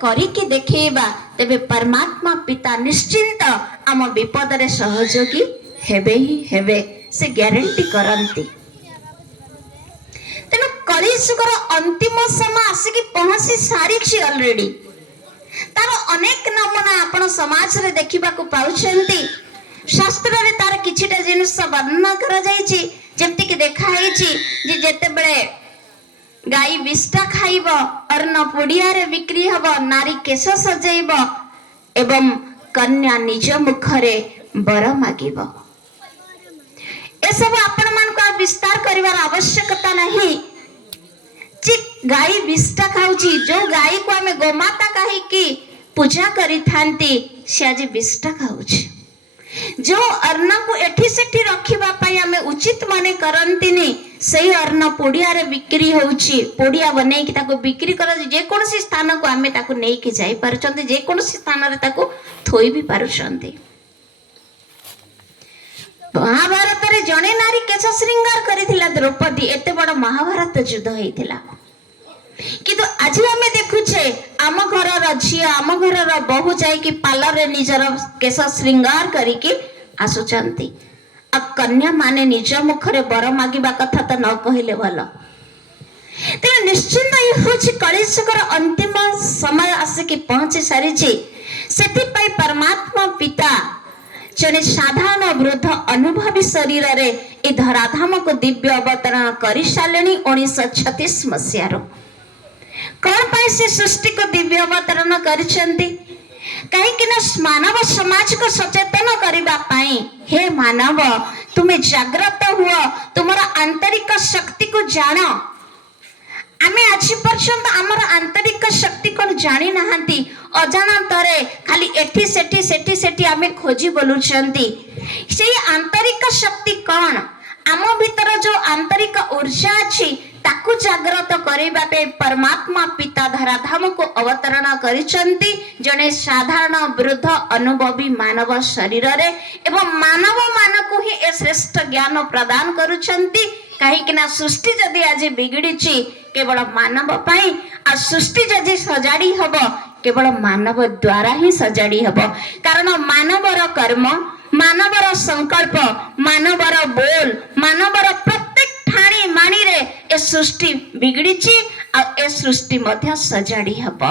करिके देखेबा तेबे परमात्मा पिता निश्चिंत आम विपद रे सहयोगी हेबे ही हेबे से ग्यारंटी करंती। तेणु कलियुगर अंतिम समय आसिकी पहुंची सारी ऑलरेडी तार अनेक नमूना आपण समाज रे देखिबा को पाउछंती। शास्त्र रे तार किछिटा जिनिस वर्णना करा जायछि जेमति कि देखा हैछि जे जेते बेले गाई विष्टा खाइब अर्ण पुड़िया रे बिक्री हब नारी केश सजेइब एवं कन्या निज मुखरे बर मागिब। ए सब आपण मान को विस्तार करिवार आवश्यकता नहीं। जे गाई विष्टा खाउची जो गाई को हमें गोमाता कहि कि पूजा करि थांती से आज विष्टा खाउची। जो अर्ण को एठी सेठी रखिबा पई हमें उचित माने करंतिनी सही अर्ण पुड़िया रे बिक्री होउची। पुड़िया बनै कि ताको बिक्री कर जे कोनसी स्थान को हमें ताको नै कि जाई परचंती जे कोनसी स्थान रे ताको थोई भी पारुचंती। महाभारत रे जणे नारी केश श्रृंगार करिथिला द्रौपदी एते बड़ महाभारत युद्ध हेतिला किंतु आज हमें देखुचे आम घर झिया आम घर बहु जाई पार्लर रे निजर केश श्रृंगार करिके आसुचंती। आ कन्या माने निज मुखरे बर मागिबा कथा तो न कहिले भल। तेणु निश्चिंत ये होछि कलियुगर अंतिम समय आसिकी पहुंची सारिछि। सेथिपाई परमात्मा पिता जने साधारण वृद्ध अनुभवी शरीर रे ए धराधाम को दिव्य अवतरण करि सालेनी 1936 मसियारो। कौन पाई से सृष्टि को दिव्य अवतरण करिसेंती कहीं मानव समाज को सचेतन करबा पाई। हे मानव तुम्हें जागृत हुआ तुमरा आंतरिक शक्ति को जान। आमे आज पर्यंत आमर आंतरिक शक्ति को जानी नाहंती अजानतरे खाली एठी सेठी आमे खोजी बोलुचंती। से आंतरिक शक्ति कौन आम भीतर जो आंतरिक ऊर्जा अछि ताकू जागृत करबा पे परमात्मा पिता धराधाम को अवतरण करिसंती। जने साधारण वृद्ध अनुभवी मानव शरीर रे एवं मानव मानकु ही ए श्रेष्ठ ज्ञान प्रदान करुचंती। कहीं कि ना सृष्टि जदि आज बिगड़ीची केवल मानव पाई आ सृष्टि जदि सजाड़ी हब केवल मानव द्वारा ही सजाड़ी हब। कारण मानवर कर्म मानवर संकल्प मानवर बोल मानवर प्रत्येक ठाणी मानी रे ए सृष्टि बिगड़ीची आ ए सृष्टि मध्य सजाड़ी हब।